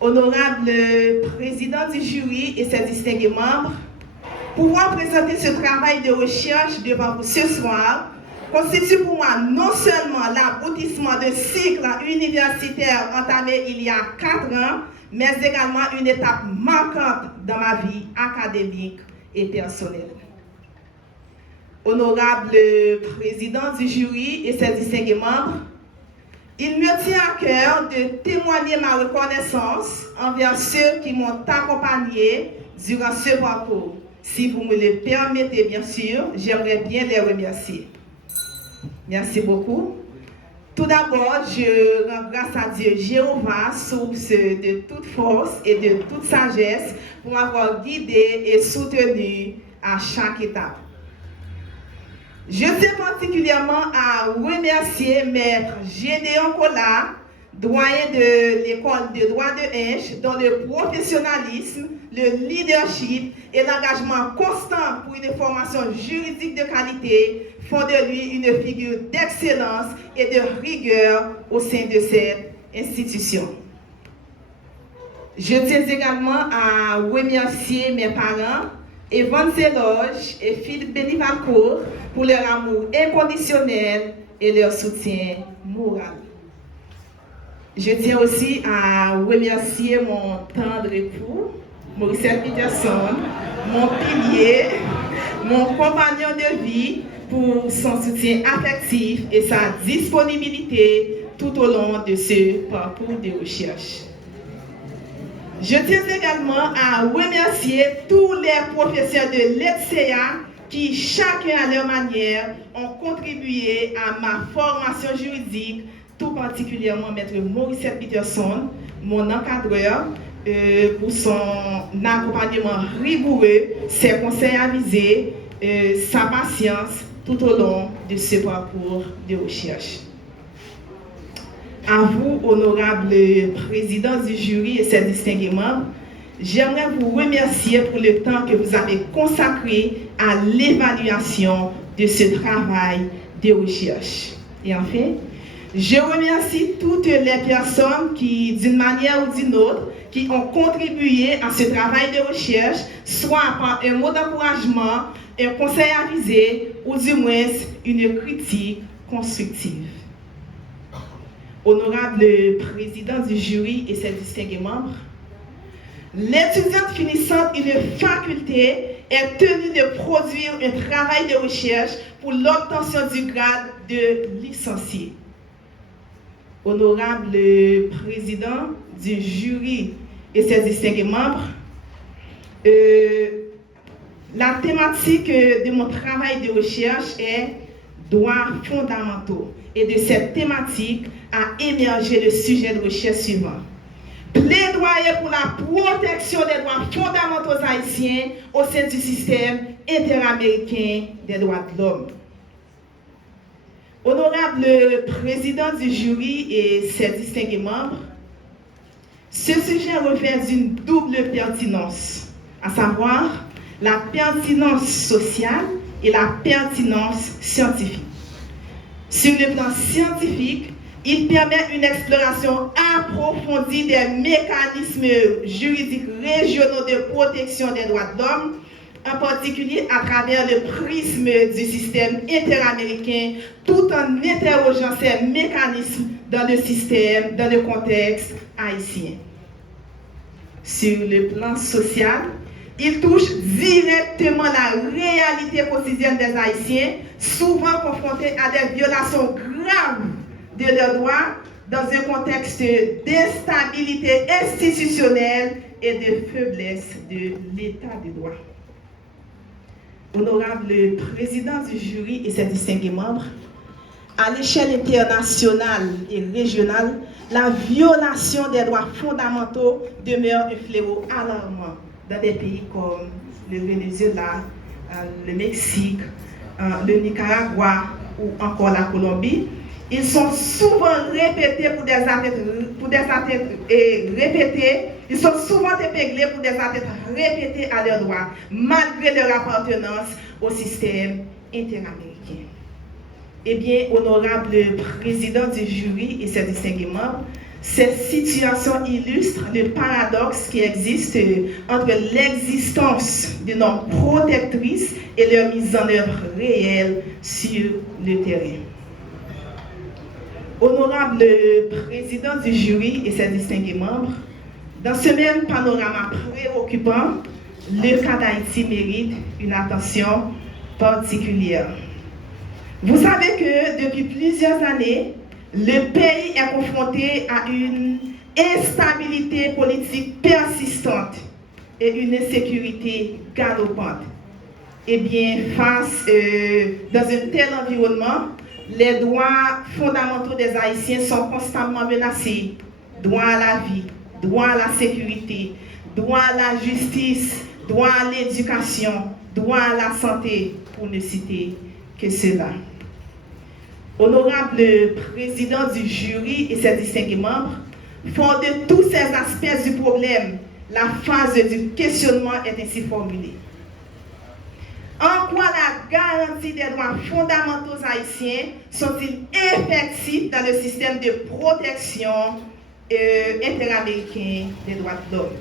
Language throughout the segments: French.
Honorable président du jury et ses distingués membres, pouvoir présenter ce travail de recherche devant vous ce soir constitue pour moi non seulement l'aboutissement d'un cycle universitaire entamé il y a 4 ans, mais également une étape marquante dans ma vie académique et personnelle. Honorable président du jury et ses distingués membres, il me tient à cœur de témoigner ma reconnaissance envers ceux qui m'ont accompagné durant ce parcours. Si vous me le permettez, bien sûr, j'aimerais bien les remercier. Merci beaucoup. Tout d'abord, je rends grâce à Dieu Jéhovah, source de toute force et de toute sagesse, pour m'avoir guidé et soutenu à chaque étape. Je tiens particulièrement à remercier Maître Gédéon Collard, doyen de l'école de droit de Hinche, dont le professionnalisme, le leadership et l'engagement constant pour une formation juridique de qualité font de lui une figure d'excellence et de rigueur au sein de cette institution. Je tiens également à remercier mes parents, Evans Séloge et Philippe Bénivalcourt, pour leur amour inconditionnel et leur soutien moral. Je tiens aussi à remercier mon tendre époux, Maurice Peterson, mon pilier, mon compagnon de vie, pour son soutien affectif et sa disponibilité tout au long de ce parcours de recherche. Je tiens également à remercier tous les professeurs de l'ETSEA qui, chacun à leur manière, ont contribué à ma formation juridique, tout particulièrement Maître Maurice Peterson, mon encadreur, pour son accompagnement rigoureux, ses conseils avisés, sa patience tout au long de ce parcours de recherche. À vous, honorable président du jury et ses distingués membres, j'aimerais vous remercier pour le temps que vous avez consacré à l'évaluation de ce travail de recherche. Et enfin, je remercie toutes les personnes qui, d'une manière ou d'une autre, qui ont contribué à ce travail de recherche, soit par un mot d'encouragement, un conseil avisé ou du moins une critique constructive. Honorable président du jury et ses distingués membres, l'étudiante finissant une faculté est tenue de produire un travail de recherche pour l'obtention du grade de licencié. Honorable président du jury et ses distingués membres, la thématique de mon travail de recherche est droits fondamentaux. Et de cette thématique a émergé le sujet de recherche suivant. Plaidoyer pour la protection des droits fondamentaux haïtiens au sein du système interaméricain des droits de l'homme. Honorable président du jury et ses distingués membres, ce sujet revêt d'une double pertinence, à savoir la pertinence sociale et la pertinence scientifique. Sur le plan scientifique, il permet une exploration approfondie des mécanismes juridiques régionaux de protection des droits de l'homme, en particulier à travers le prisme du système interaméricain, tout en interrogeant ces mécanismes dans le système, dans le contexte haïtien. Sur le plan social, il touche directement la réalité quotidienne des Haïtiens, souvent confrontés à des violations graves de leurs droits dans un contexte d'instabilité institutionnelle et de faiblesse de l'état de droit. Honorable président du jury et ses distingués membres, à l'échelle internationale et régionale, la violation des droits fondamentaux demeure un fléau alarmant dans des pays comme le Venezuela, le Mexique, le Nicaragua ou encore la Colombie. Ils sont souvent répétés pour des atteintes répétées. Ils sont souvent épinglés pour des atteintes répétées à leurs droits, malgré leur appartenance au système interaméricain. Eh bien, honorable président du jury et ses distingués membres, Cette situation illustre le paradoxe qui existe entre l'existence de normes protectrices et leur mise en œuvre réelle sur le terrain. Honorable président du jury et ses distingués membres, dans ce même panorama préoccupant, le cas d'Haïti mérite une attention particulière. Vous savez que depuis plusieurs années, le pays est confronté à une instabilité politique persistante et une insécurité galopante. Eh bien, dans un tel environnement, les droits fondamentaux des Haïtiens sont constamment menacés. Droit à la vie, droit à la sécurité, droit à la justice, droit à l'éducation, droit à la santé, pour ne citer que cela. Honorable président du jury et ses distingués membres, fort de tous ces aspects du problème, la phase du questionnement est ainsi formulée. En quoi la garantie des droits fondamentaux haïtiens sont-ils effectifs dans le système de protection interaméricain des droits de l'homme?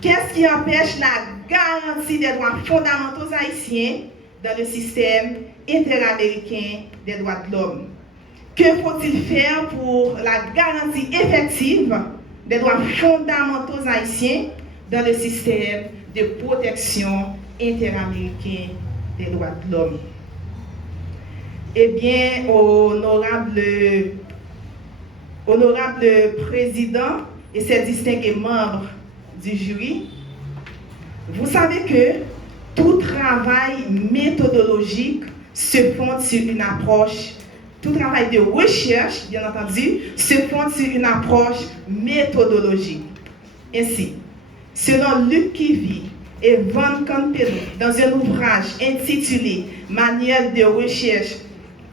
Qu'est-ce qui empêche la garantie des droits fondamentaux haïtiens dans le système interaméricain des droits de l'homme? Que faut-il faire pour la garantie effective des droits fondamentaux haïtiens dans le système de protection interaméricain des droits de l'homme? Eh bien, honorable président et ses distingués membres du jury, vous savez que tout travail méthodologique se fonde sur une approche, tout travail de recherche, bien entendu, se fonde sur une approche méthodologique. Ainsi, selon Luc Kivy et Van Campello, dans un ouvrage intitulé Manuel de recherche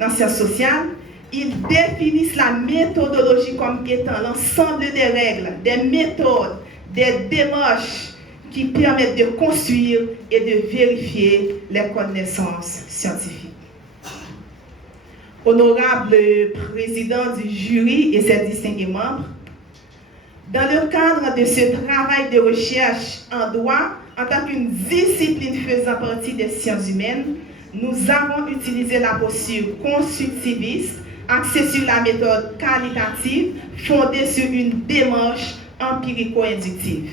en sciences sociales, ils définissent la méthodologie comme étant l'ensemble des règles, des méthodes, des démarches qui permettent de construire et de vérifier les connaissances scientifiques. Honorable président du jury et ses distingués membres, dans le cadre de ce travail de recherche en droit, en tant qu'une discipline faisant partie des sciences humaines, nous avons utilisé la posture constructiviste, axée sur la méthode qualitative, fondée sur une démarche empirico-inductive.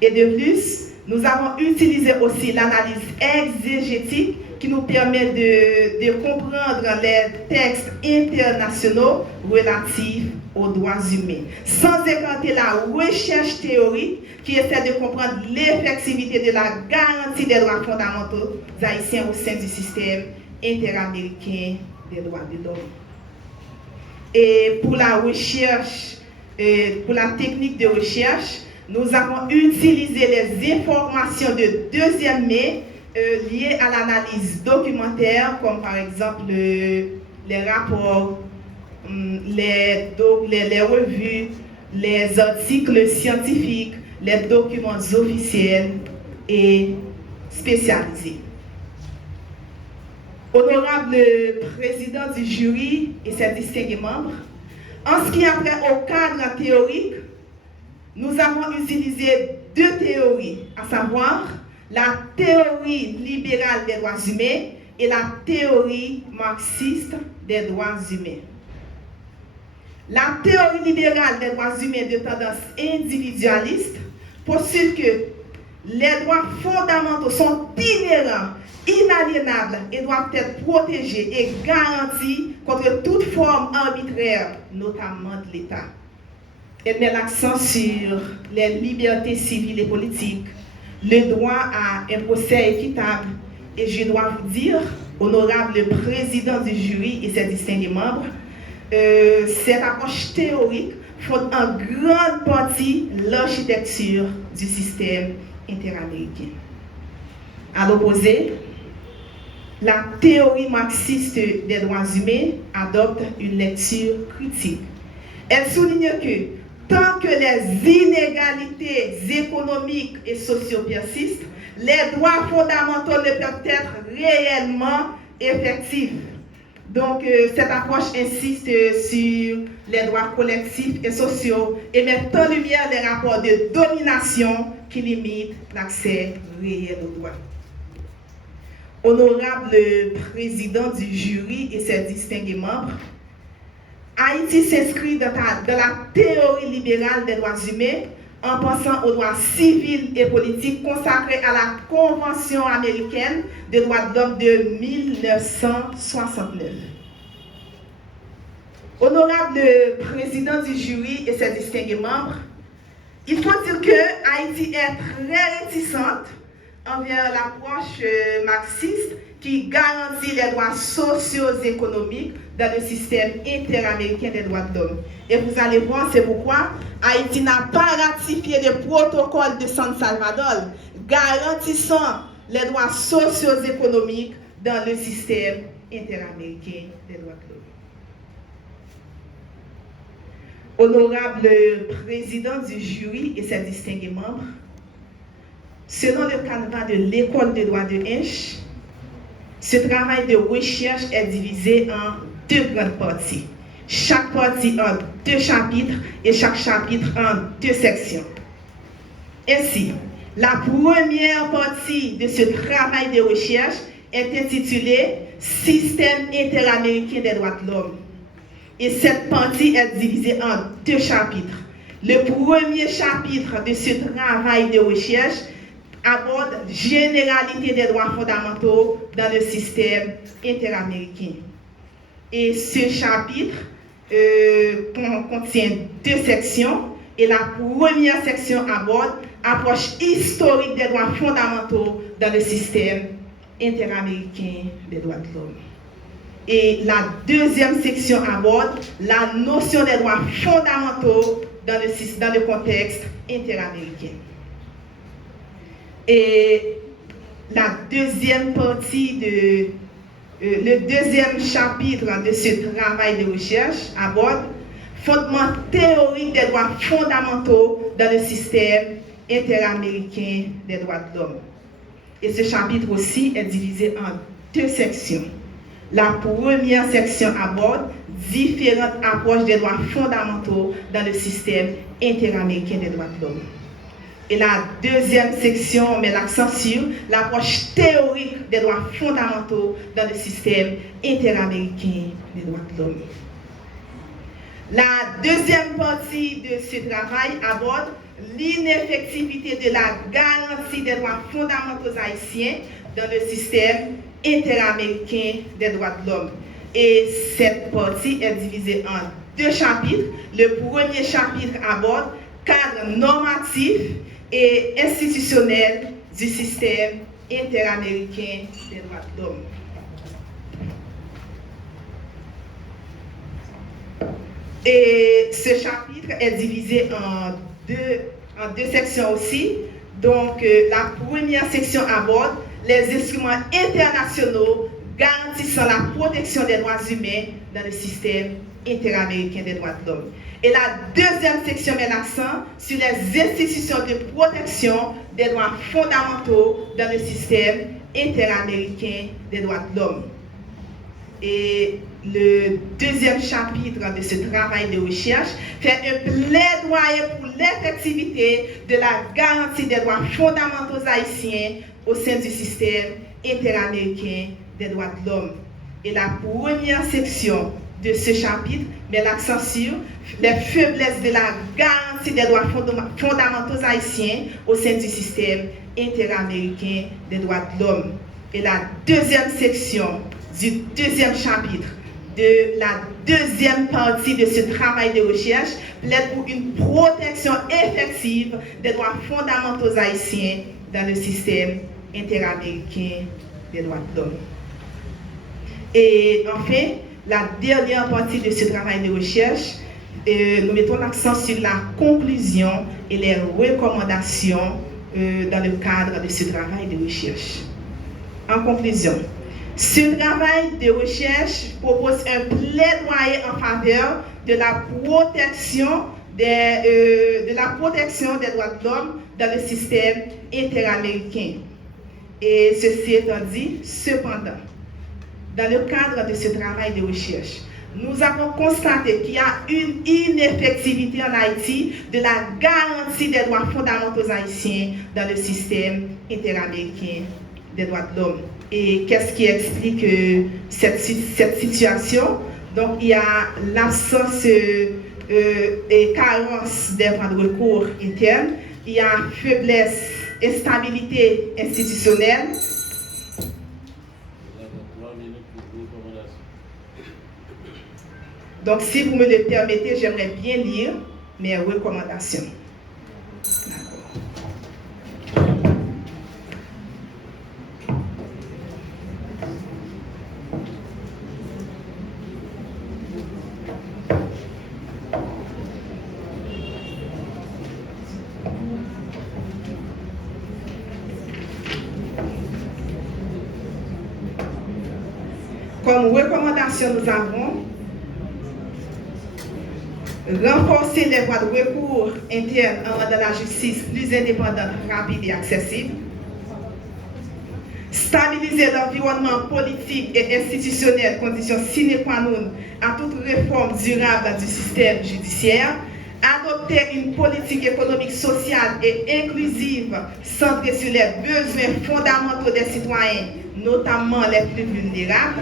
Et de plus, nous avons utilisé aussi l'analyse exégétique qui nous permet de comprendre les textes internationaux relatifs aux droits humains, sans écarter la recherche théorique qui essaie de comprendre l'effectivité de la garantie des droits fondamentaux haïtiens au sein du système interaméricain des droits de l'homme. Et pour la recherche, pour la technique de recherche, nous avons utilisé les informations de deuxième main liées à l'analyse documentaire, comme par exemple les rapports, les revues, les articles scientifiques, les documents officiels et spécialisés. Honorable président du jury et ses distingués membres, en ce qui a trait au cadre théorique, nous avons utilisé deux théories, à savoir la théorie libérale des droits humains et la théorie marxiste des droits humains. La théorie libérale des droits humains de tendance individualiste postule que les droits fondamentaux sont inhérents, inaliénables et doivent être protégés et garantis contre toute forme arbitraire, notamment de l'État. Elle met l'accent sur les libertés civiles et politiques, le droit à un procès équitable. Et je dois vous dire, honorable président du jury et ses distingués membres, cette approche théorique fonde en grande partie l'architecture du système interaméricain. À l'opposé, la théorie marxiste des droits humains adopte une lecture critique. Elle souligne que tant que les inégalités économiques et sociaux persistent, les droits fondamentaux ne peuvent être réellement effectifs. Donc, cette approche insiste sur les droits collectifs et sociaux et met en lumière les rapports de domination qui limitent l'accès réel aux droits. Honorable président du jury et ses distingués membres, Haïti s'inscrit dans la théorie libérale des droits humains en pensant aux droits civils et politiques consacrés à la Convention américaine des droits de l'homme de 1969. Honorable président du jury et ses distingués membres, il faut dire que Haïti est très réticente envers l'approche marxiste qui garantit les droits sociaux et économiques dans le système interaméricain des droits de l'homme. Et vous allez voir, c'est pourquoi Haïti n'a pas ratifié le protocole de San Salvador garantissant les droits sociaux et économiques dans le système interaméricain des droits de l'homme. Honorable président du jury et ses distingués membres, selon le canevas de l'école des droits de Hinch, ce travail de recherche est divisé en deux grandes parties. Chaque partie en deux chapitres et chaque chapitre en deux sections. Ainsi, la première partie de ce travail de recherche est intitulée « Système interaméricain des droits de l'homme ». Et cette partie est divisée en deux chapitres. Le premier chapitre de ce travail de recherche aborde la généralité des droits fondamentaux dans le système interaméricain. Et ce chapitre contient deux sections. Et la première section aborde l'approche historique des droits fondamentaux dans le système interaméricain des droits de l'homme. Et la deuxième section aborde la notion des droits fondamentaux dans le contexte interaméricain. Et la deuxième partie le deuxième chapitre de ce travail de recherche aborde fondement théorique des droits fondamentaux dans le système interaméricain des droits de l'homme. Et ce chapitre aussi est divisé en deux sections. La première section aborde différentes approches des droits fondamentaux dans le système interaméricain des droits de l'homme. Et la deuxième section met l'accent sur l'approche théorique des droits fondamentaux dans le système interaméricain des droits de l'homme. La deuxième partie de ce travail aborde l'ineffectivité de la garantie des droits fondamentaux haïtiens dans le système interaméricain des droits de l'homme. Et cette partie est divisée en deux chapitres. Le premier chapitre aborde cadre normatif et institutionnel du système interaméricain des droits de l'homme. Et ce chapitre est divisé en deux sections aussi. Donc, la première section aborde les instruments internationaux garantissant la protection des droits humains dans le système interaméricain des droits de l'homme. Et la deuxième section met l'accent sur les institutions de protection des droits fondamentaux dans le système interaméricain des droits de l'homme. Et le deuxième chapitre de ce travail de recherche fait un plaidoyer pour l'effectivité de la garantie des droits fondamentaux haïtiens au sein du système interaméricain des droits de l'homme. Et la première section de ce chapitre met l'accent sur les faiblesses de la garantie des droits fondamentaux haïtiens au sein du système interaméricain des droits de l'homme. Et la deuxième section du deuxième chapitre de la deuxième partie de ce travail de recherche plaide pour une protection effective des droits fondamentaux haïtiens dans le système interaméricain des droits de l'homme. Et enfin, la dernière partie de ce travail de recherche, nous mettons l'accent sur la conclusion et les recommandations dans le cadre de ce travail de recherche. En conclusion, ce travail de recherche propose un plaidoyer en faveur de la protection des droits de l'homme dans le système interaméricain. Et ceci étant dit, cependant, dans le cadre de ce travail de recherche, nous avons constaté qu'il y a une ineffectivité en Haïti de la garantie des droits fondamentaux haïtiens dans le système interaméricain des droits de l'homme. Et qu'est-ce qui explique cette situation? Donc, il y a l'absence et carence des droits de recours internes, il y a faiblesse et stabilité institutionnelle. Donc, si vous me le permettez, j'aimerais bien lire mes recommandations. Comme recommandation, nous avons renforcer les voies de recours internes en rendant la justice plus indépendante, rapide et accessible, stabiliser l'environnement politique et institutionnel, condition sine qua non à toute réforme durable du système judiciaire, adopter une politique économique, sociale et inclusive centrée sur les besoins fondamentaux des citoyens, notamment les plus vulnérables,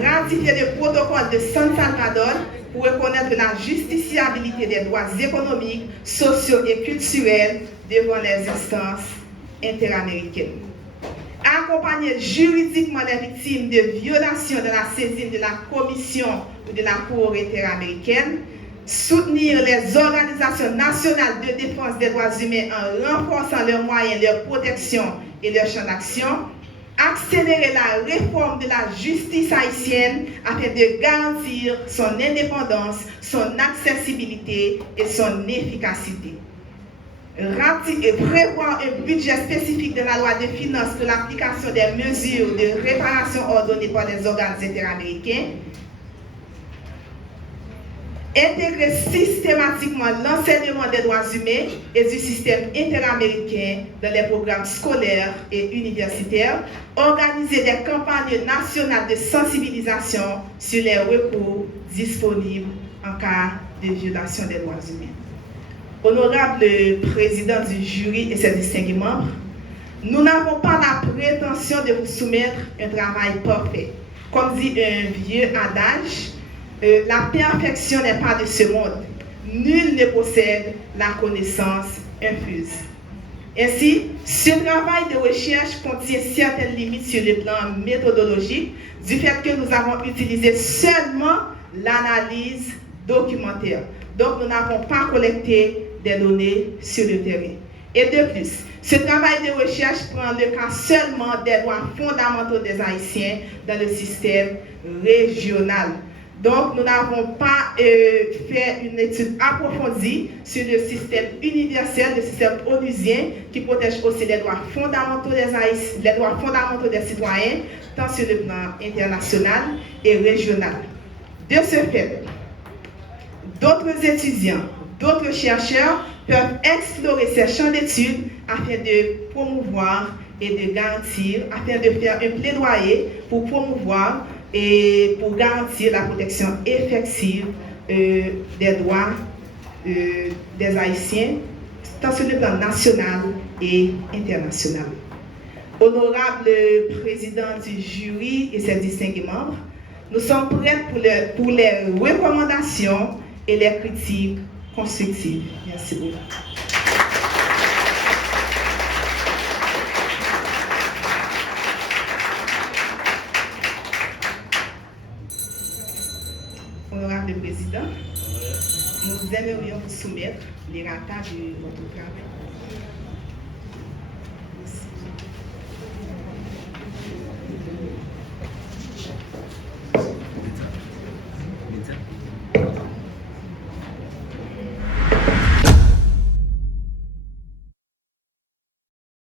ratifier le protocole de San Salvador pour reconnaître la justiciabilité des droits économiques, sociaux et culturels devant les instances interaméricaines. Accompagner juridiquement les victimes de violations de la saisine de la Commission ou de la Cour interaméricaine, soutenir les organisations nationales de défense des droits humains en renforçant leurs moyens, leur protection et leur champ d'action, accélérer la réforme de la justice haïtienne afin de garantir son indépendance, son accessibilité et son efficacité. Prévoir un budget spécifique de la loi de finances pour l'application des mesures de réparation ordonnées par les organes interaméricains. Intégrer systématiquement l'enseignement des droits humains et du système interaméricain dans les programmes scolaires et universitaires, organiser des campagnes nationales de sensibilisation sur les recours disponibles en cas de violation des droits humains. Honorable président du jury et ses distingués membres, nous n'avons pas la prétention de vous soumettre un travail parfait. Comme dit un vieux adage, la perfection n'est pas de ce monde. Nul ne possède la connaissance infuse. Ainsi, ce travail de recherche contient certaines limites sur le plan méthodologique du fait que nous avons utilisé seulement l'analyse documentaire. Donc, nous n'avons pas collecté des données sur le terrain. Et de plus, ce travail de recherche prend le cas seulement des droits fondamentaux des Haïtiens dans le système régional. Donc, nous n'avons pas fait une étude approfondie sur le système universel, le système onusien, qui protège aussi les droits fondamentaux des Haïtiens, les droits fondamentaux des citoyens, tant sur le plan international et régional. De ce fait, d'autres étudiants, d'autres chercheurs peuvent explorer ces champs d'études afin de promouvoir et de garantir, afin de faire un plaidoyer pour promouvoir et pour garantir la protection effective des droits des Haïtiens, tant sur le plan national et international. Honorable président du jury et ses distingués membres, nous sommes prêts pour les recommandations et les critiques constructives. Merci beaucoup. Honorable président, nous aimerions vous soumettre les résultats de votre travail.